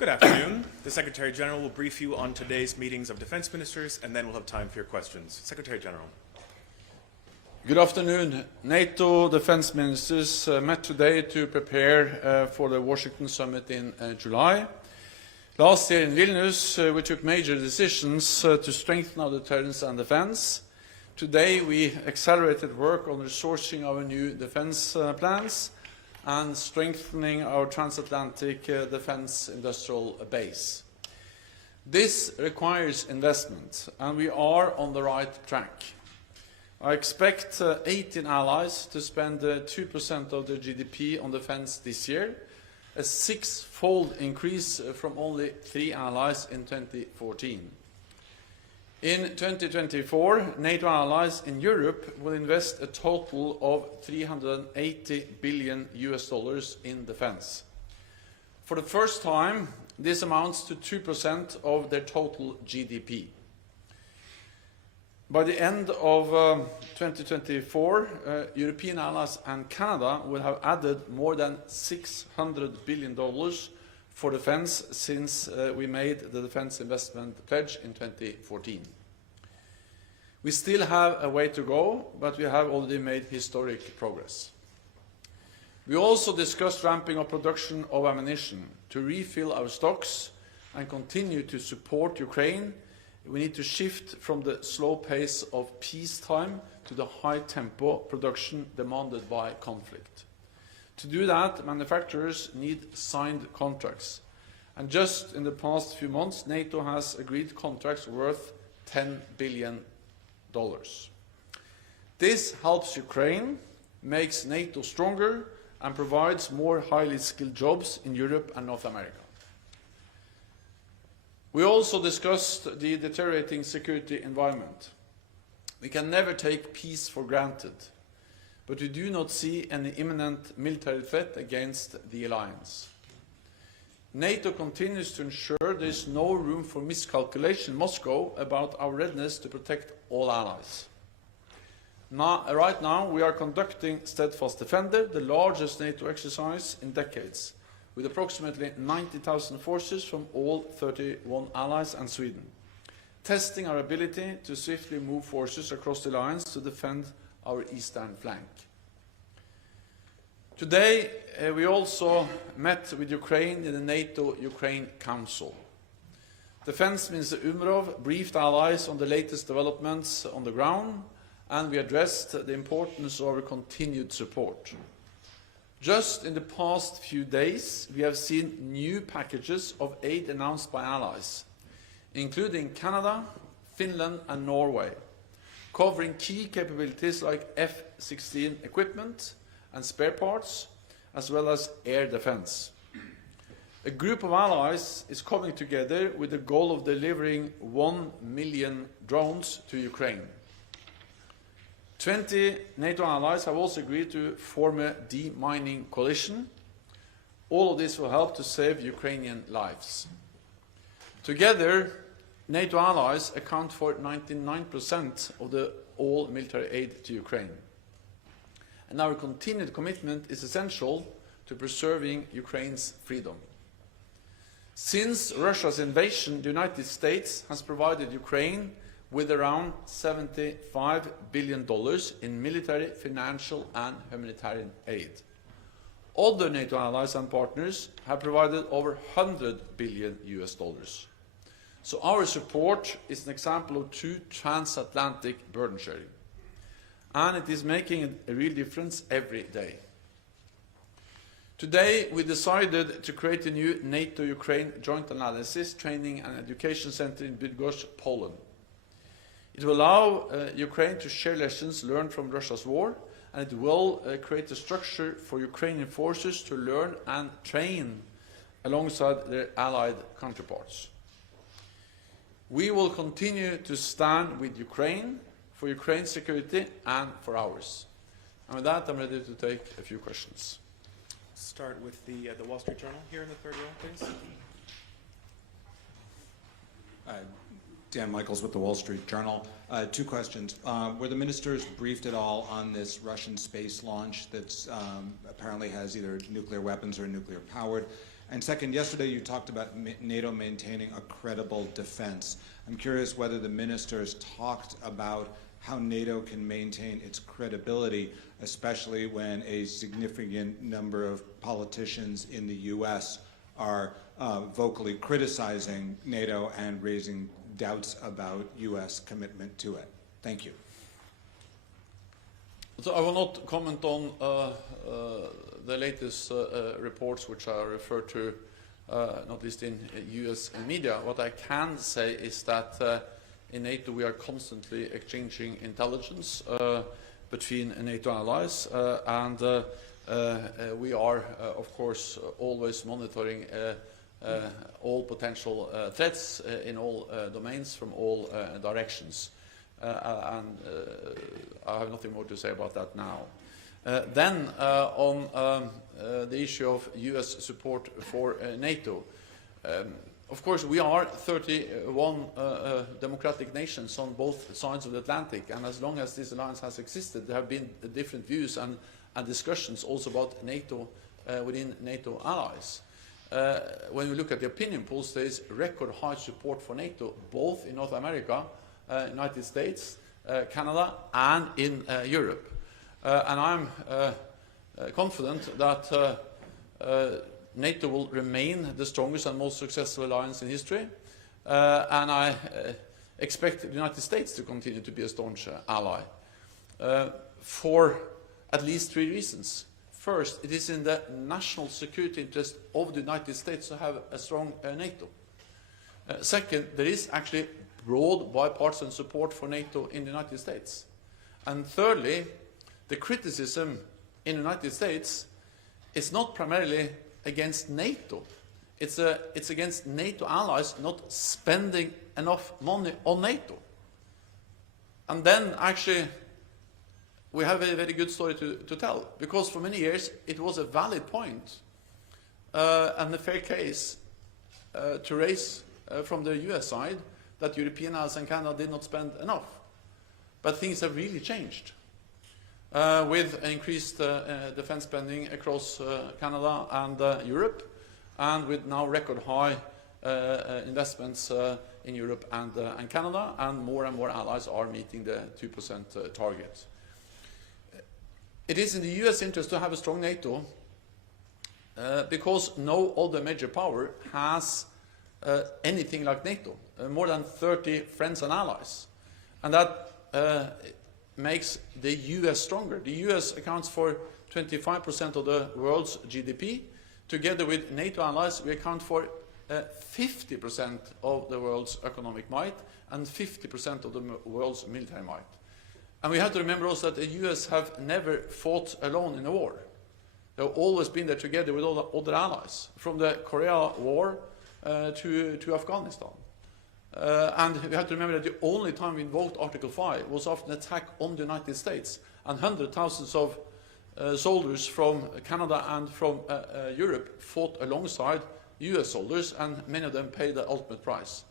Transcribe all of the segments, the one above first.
Good afternoon. The Secretary General will brief you on today's meetings of defense ministers, and then we'll have time for your questions. Secretary General. Good afternoon. NATO Defence Ministers met today to prepare for the Washington summit in July. Last year in Vilnius, we took major decisions to strengthen our deterrence and defence. Today, we accelerated work on resourcing our new defence plans and strengthening our transatlantic defence industrial base. This requires investment, and we are on the right track. I expect 18 allies to spend 2% of their GDP on defence this year, a six-fold increase from only 3 allies in 2014. In 2024, NATO allies in Europe will invest a total of $380 billion in defence. For the first time, this amounts to 2% of their total GDP. By the end of 2024, European allies and Canada will have added more than $600 billion for defence since we made the defence investment pledge in 2014. We still have a way to go, but we have already made historic progress. We also discussed ramping up production of ammunition. To refill our stocks and continue to support Ukraine, we need to shift from the slow pace of peacetime to the high-tempo production demanded by conflict. To do that, manufacturers need signed contracts. And just in the past few months, NATO has agreed contracts worth $10 billion. This helps Ukraine, makes NATO stronger, and provides more highly skilled jobs in Europe and North America. We also discussed the deteriorating security environment. We can never take peace for granted, but we do not see any imminent military threat against the alliance. NATO continues to ensure there is no room for miscalculation in Moscow about our readiness to protect all allies. Right now, we are conducting Steadfast Defender, the largest NATO exercise in decades, with approximately 90,000 forces from all 31 allies and Sweden, testing our ability to swiftly move forces across the alliance to defend our eastern flank. Today, we also met with Ukraine in the NATO Ukraine Council. Defence Minister Umrov briefed allies on the latest developments on the ground, and we addressed the importance of our continued support. Just in the past few days, we have seen new packages of aid announced by allies, including Canada, Finland and Norway, covering key capabilities like F-16 equipment and spare parts, as well as air defence. A group of allies is coming together with the goal of delivering 1 million drones to Ukraine. 20 NATO allies have also agreed to form a demining coalition. All of this will help to save Ukrainian lives. Together, NATO allies account for 99% of all military aid to Ukraine. And our continued commitment is essential to preserving Ukraine's freedom. Since Russia's invasion, the United States has provided Ukraine with around $75 billion in military, financial and humanitarian aid. Other NATO allies and partners have provided over $100 billion. So our support is an example of true transatlantic burden sharing. And it is making a real difference every day. Today, we decided to create a new NATO-Ukraine Joint Analysis, Training and Education Center in Bydgoszcz, Poland. It will allow Ukraine to share lessons learned from Russia's war, and it will create a structure for Ukrainian forces to learn and train alongside their allied counterparts. We will continue to stand with Ukraine for Ukraine's security and for ours. And with that, I'm ready to take a few questions. Start with the Wall Street Journal here in the third row, please. Dan Michaels with the Wall Street Journal. Two questions. Were the ministers briefed at all on this Russian space launch that apparently has either nuclear weapons or nuclear powered? And second, yesterday you talked about NATO maintaining a credible defense. I'm curious whether the ministers talked about how NATO can maintain its credibility, especially when a significant number of politicians in the US are vocally criticizing NATO and raising doubts about US commitment to it. Thank you. So I will not comment on the latest reports which are referred to, not least in US media. What I can say is that in NATO we are constantly exchanging intelligence between NATO allies, and we are, of course, always monitoring all potential threats in all domains from all directions. And I have nothing more to say about that now. Then on the issue of US support for NATO. Of course, we are 31 democratic nations on both sides of the Atlantic, and as long as this alliance has existed, there have been different views and discussions also about NATO within NATO allies. When we look at the opinion polls, there is record high support for NATO, both in North America, United States, Canada, and in Europe. And I'm confident that NATO will remain the strongest and most successful alliance in history, and I expect the United States to continue to be a staunch ally for at least 3 reasons. First, it is in the national security interest of the United States to have a strong NATO. Second, there is actually broad bipartisan support for NATO in the United States. And thirdly, the criticism in the United States is not primarily against NATO. It's against NATO allies not spending enough money on NATO. And then actually we have a very good story to tell, because for many years it was a valid point and a fair case to raise from the US side that European allies and Canada did not spend enough. But things have really changed with increased defense spending across Canada and Europe, and with now record high investments in Europe and Canada, and more allies are meeting the 2% target. It is in the US interest to have a strong NATO because no other major power has anything like NATO, more than 30 friends and allies. And that makes the US stronger. The US accounts for 25% of the world's GDP. Together with NATO allies, we account for 50% of the world's economic might and 50% of the world's military might. And we have to remember also that the US have never fought alone in a war. They've always been there together with all the other allies, from the Korea War to Afghanistan. And we have to remember that the only time we invoked Article 5 was after an attack on the United States, and hundreds of thousands of soldiers from Canada and from Europe fought alongside US soldiers, and many of them paid the ultimate price.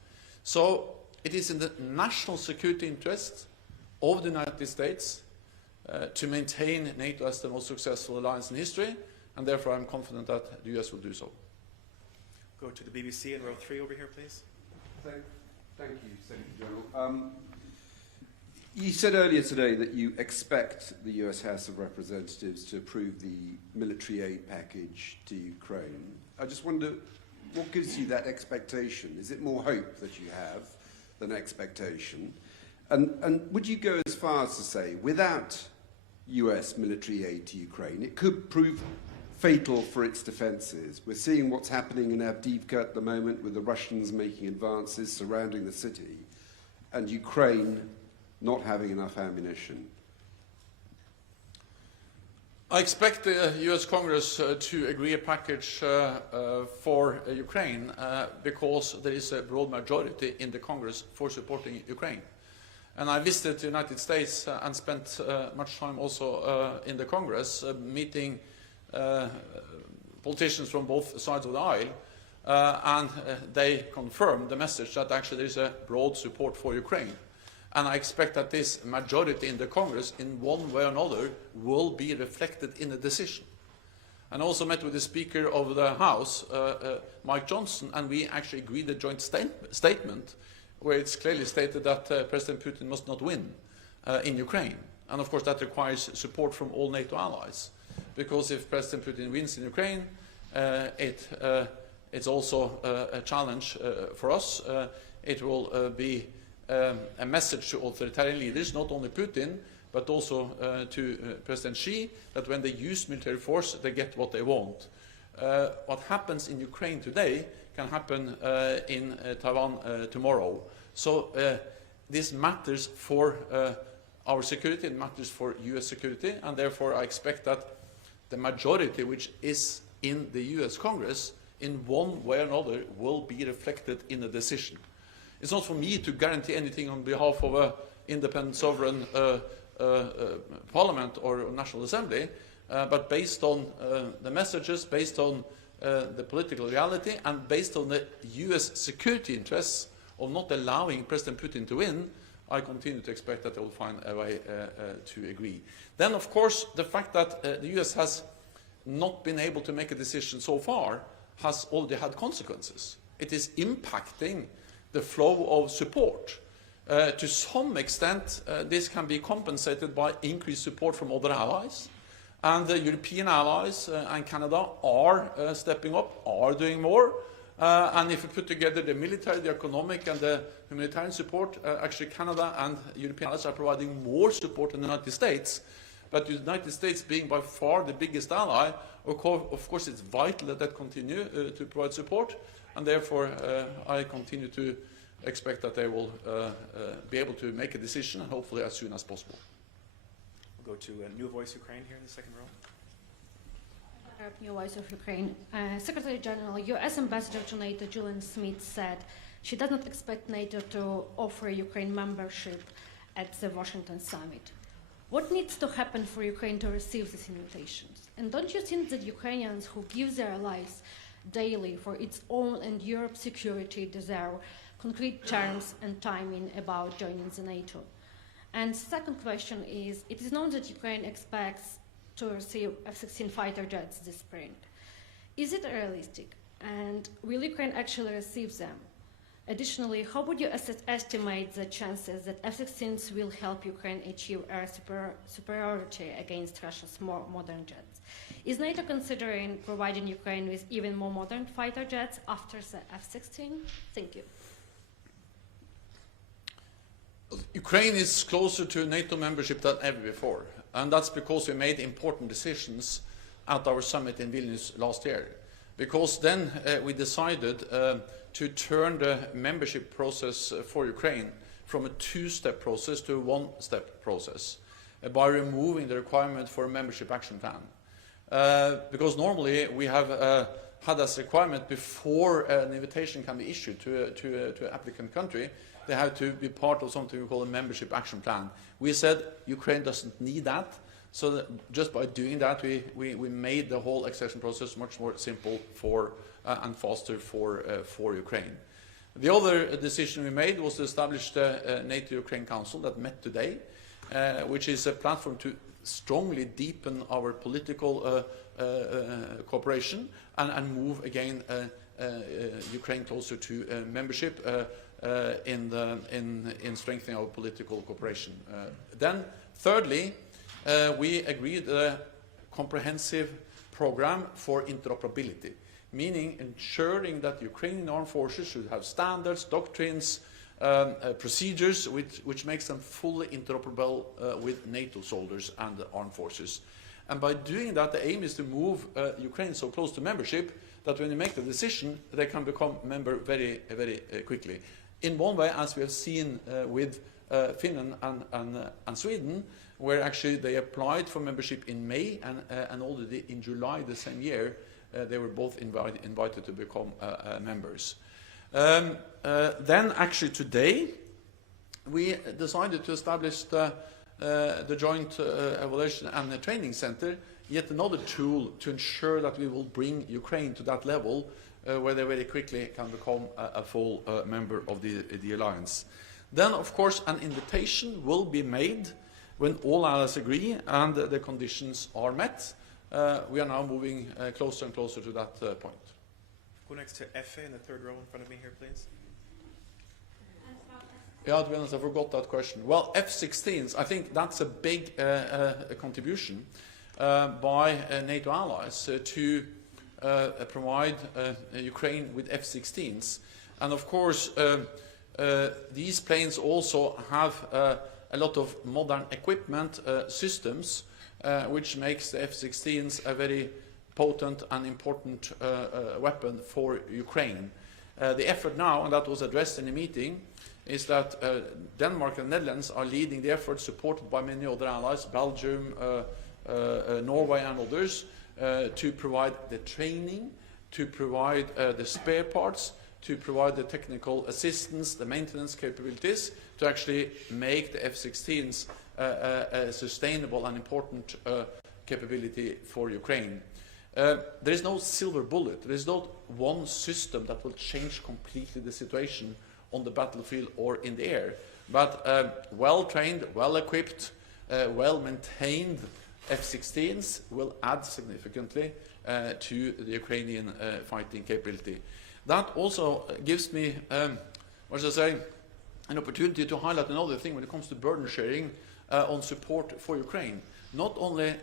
So it is in the national security interest of the United States to maintain NATO as the most successful alliance in history, and therefore I'm confident that the US will do so. Go to the BBC in row 3 over here, please. Thank you, Secretary General. You said earlier today that you expect the US House of Representatives to approve the military aid package to Ukraine. I just wonder, what gives you that expectation? Is it more hope that you have than expectation? And would you go as far as to say, without US military aid to Ukraine, it could prove fatal for its defences? We're seeing what's happening in Avdiivka at the moment, with the Russians making advances surrounding the city, and Ukraine not having enough ammunition. I expect the US Congress to agree a package for Ukraine because there is a broad majority in the Congress for supporting Ukraine. And I visited the United States and spent much time also in the Congress meeting politicians from both sides of the aisle, and they confirmed the message that actually there is a broad support for Ukraine. And I expect that this majority in the Congress, in one way or another, will be reflected in the decision. And I also met with the Speaker of the House, Mike Johnson, and we actually agreed a joint statement where it's clearly stated that President Putin must not win in Ukraine. And of course that requires support from all NATO allies, because if President Putin wins in Ukraine, it's also a challenge for us. It will be a message to authoritarian leaders, not only Putin, but also to President Xi, that when they use military force, they get what they want. What happens in Ukraine today can happen in Taiwan tomorrow. So this matters for our security, it matters for US security, and therefore I expect that the majority which is in the US Congress, in one way or another, will be reflected in the decision. It's not for me to guarantee anything on behalf of an independent sovereign parliament or national assembly, but based on the messages, based on the political reality, and based on the US security interests of not allowing President Putin to win, I continue to expect that they will find a way to agree. Then, of course, the fact that the US has not been able to make a decision so far has already had consequences. It is impacting the flow of support. To some extent, this can be compensated by increased support from other allies. And the European allies and Canada are stepping up, are doing more. And if you put together the military, the economic, and the humanitarian support, actually Canada and European allies are providing more support than the United States. But the United States being by far the biggest ally, of course it's vital that that continue to provide support. And therefore, I continue to expect that they will be able to make a decision, and hopefully as soon as possible. We'll go to New Voice Ukraine here in the second row. New Voice of Ukraine. Secretary General, US Ambassador to NATO Julian Smith said she does not expect NATO to offer Ukraine membership at the Washington summit. What needs to happen for Ukraine to receive these invitations? And don't you think that Ukrainians who give their lives daily for its own and Europe's security deserve concrete terms and timing about joining the NATO? And second question is, it is known that Ukraine expects to receive F-16 fighter jets this spring. Is it realistic? And will Ukraine actually receive them? Additionally, how would you estimate the chances that F-16s will help Ukraine achieve air superiority against Russia's more modern jets? Is NATO considering providing Ukraine with even more modern fighter jets after the F-16? Thank you. Ukraine is closer to NATO membership than ever before, and that's because we made important decisions at our summit in Vilnius last year. Because then we decided to turn the membership process for Ukraine from a two-step process to a one-step process by removing the requirement for a membership action plan. Because normally we have had as requirement before an invitation can be issued to an applicant country, they have to be part of something we call a membership action plan. We said Ukraine doesn't need that, so that just by doing that we made the whole accession process much more simple for and faster for Ukraine. The other decision we made was to establish the NATO Ukraine Council that met today, which is a platform to strongly deepen our political cooperation and move again Ukraine closer to membership in strengthening our political cooperation. Then, thirdly, we agreed a comprehensive program for interoperability, meaning ensuring that Ukrainian armed forces should have standards, doctrines, procedures which makes them fully interoperable with NATO soldiers and the armed forces. And by doing that, the aim is to move Ukraine so close to membership that when you make the decision, they can become a member very, very quickly. In one way, as we have seen with Finland and Sweden, where actually they applied for membership in May and already in July the same year, they were both invited to become members. Then actually today, we decided to establish the Joint Evaluation and Training Center, yet another tool to ensure that we will bring Ukraine to that level where they very quickly can become a full member of the alliance. Then, of course, an invitation will be made when all allies agree and the conditions are met. we are now moving closer and closer to that point. Go next to Efe in the third row in front of me here, please. Yeah, to be honest, I forgot that question. Well, F-16s, I think that's a big contribution by NATO allies to provide Ukraine with F-16s. And of course, these planes also have a lot of modern equipment systems, which makes the F-16s a very potent and important weapon for Ukraine. The effort now, and that was addressed in the meeting, is that Denmark and Netherlands are leading the effort, supported by many other allies, Belgium, Norway and others, to provide the training, to provide the spare parts, to provide the technical assistance, the maintenance capabilities, to actually make the F-16s a sustainable and important capability for Ukraine. There is no silver bullet. There is not one system that will change completely the situation on the battlefield or in the air. But well-trained, well-equipped, well-maintained F-16s will add significantly to the Ukrainian fighting capability. That also gives me, what should I say, an opportunity to highlight another thing when it comes to burden sharing on support for Ukraine. Not only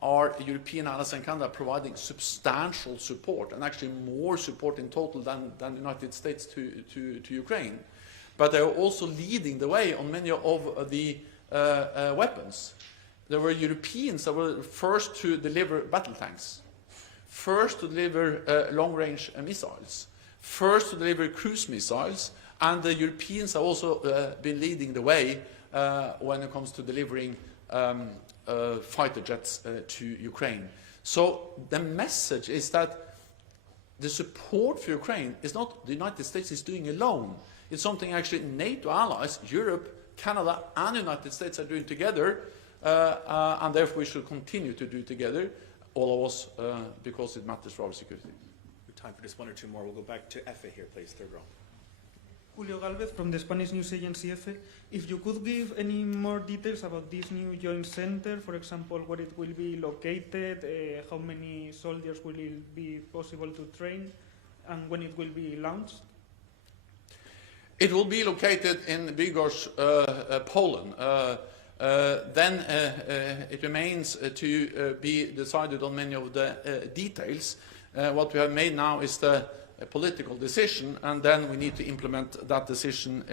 are European allies and Canada providing substantial support, and actually more support in total than the United States to Ukraine, but they are also leading the way on many of the weapons. There were Europeans that were first to deliver battle tanks, first to deliver long-range missiles, first to deliver cruise missiles, and the Europeans have also been leading the way when it comes to delivering fighter jets to Ukraine. So the message is that the support for Ukraine is not the United States is doing alone. It's something actually NATO allies, Europe, Canada and the United States are doing together, and therefore we should continue to do together, all of us, because it matters for our security. We have time for just one or two more. We'll go back to Efe here, please, third row. Julio Galvez from the Spanish news agency EFE. If you could give any more details about this new joint center, for example, where it will be located, how many soldiers will it be possible to train, and when it will be launched? It will be located in Bydgoszcz, Poland. Then it remains to be decided on many of the details. What we have made now is the political decision, and then we need to implement that decision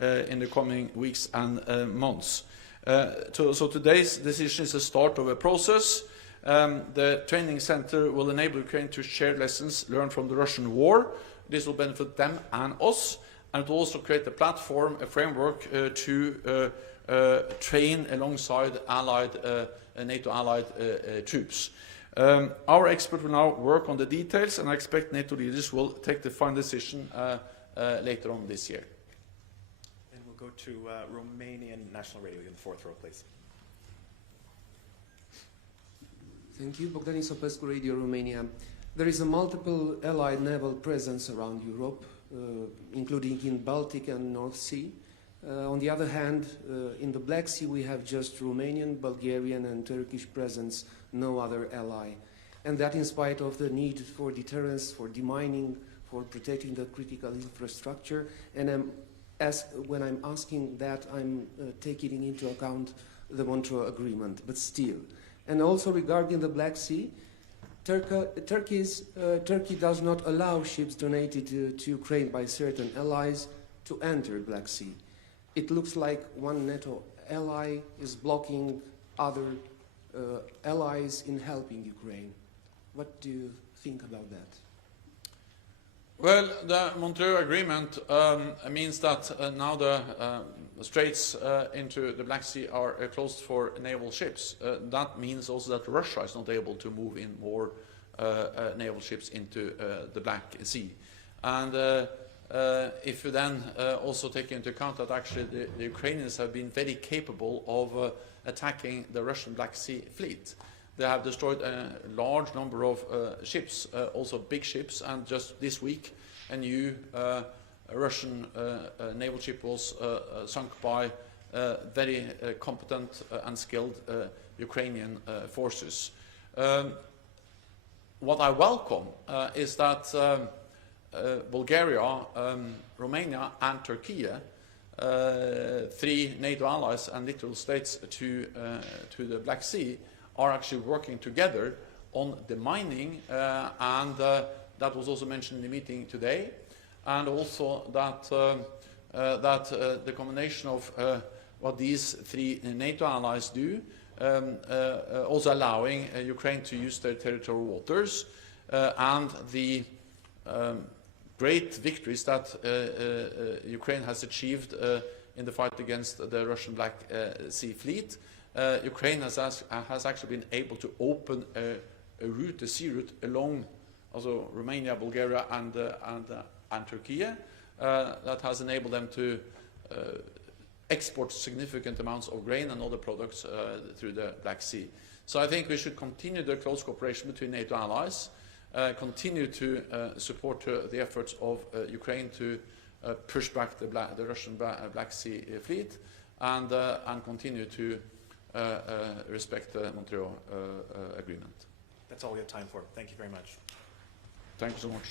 in the coming weeks and months. So today's decision is the start of a process. The training center will enable Ukraine to share lessons learned from the Russian war. This will benefit them and us, and it will also create a platform, a framework to train alongside allied, NATO allied troops. Our expert will now work on the details, and I expect NATO leaders will take the final decision later on this year. And we'll go to Romanian National Radio in the fourth row, please. Thank you. Bogdan Sopescu, Radio Romania. There is a multiple allied naval presence around Europe, including in Baltic and North Sea. On the other hand, in the Black Sea we have just Romanian, Bulgarian and Turkish presence, no other ally. And that in spite of the need for deterrence, for demining, for protecting the critical infrastructure. And when I'm asking that, I'm taking into account the Montreux Agreement, but still. And also regarding the Black Sea, Turkey does not allow ships donated to Ukraine by certain allies to enter Black Sea. It looks like one NATO ally is blocking other allies in helping Ukraine. What do you think about that? Well, the Montreux Agreement means that now the straits into the Black Sea are closed for naval ships. That means also that Russia is not able to move in more naval ships into the Black Sea. And if you then also take into account that actually the Ukrainians have been very capable of attacking the Russian Black Sea fleet. They have destroyed a large number of ships, also big ships, and just this week a new Russian naval ship was sunk by very competent and skilled Ukrainian forces. What I welcome is that Bulgaria, Romania and Turkey, three NATO allies and littoral states to the Black Sea, are actually working together on demining, and that was also mentioned in the meeting today, and also that, the combination of what these three NATO allies do, also allowing Ukraine to use their territorial waters, and the great victories that Ukraine has achieved in the fight against the Russian Black Sea Fleet. Ukraine has actually been able to open a route, a sea route, along also Romania, Bulgaria, and Turkey, that has enabled them to export significant amounts of grain and other products through the Black Sea. So I think we should continue the close cooperation between NATO allies, continue to support the efforts of Ukraine to push back the Russian Black Sea Fleet, and continue to respect the Montreal Agreement. That's all we have time for. Thank you very much. Thank you so much.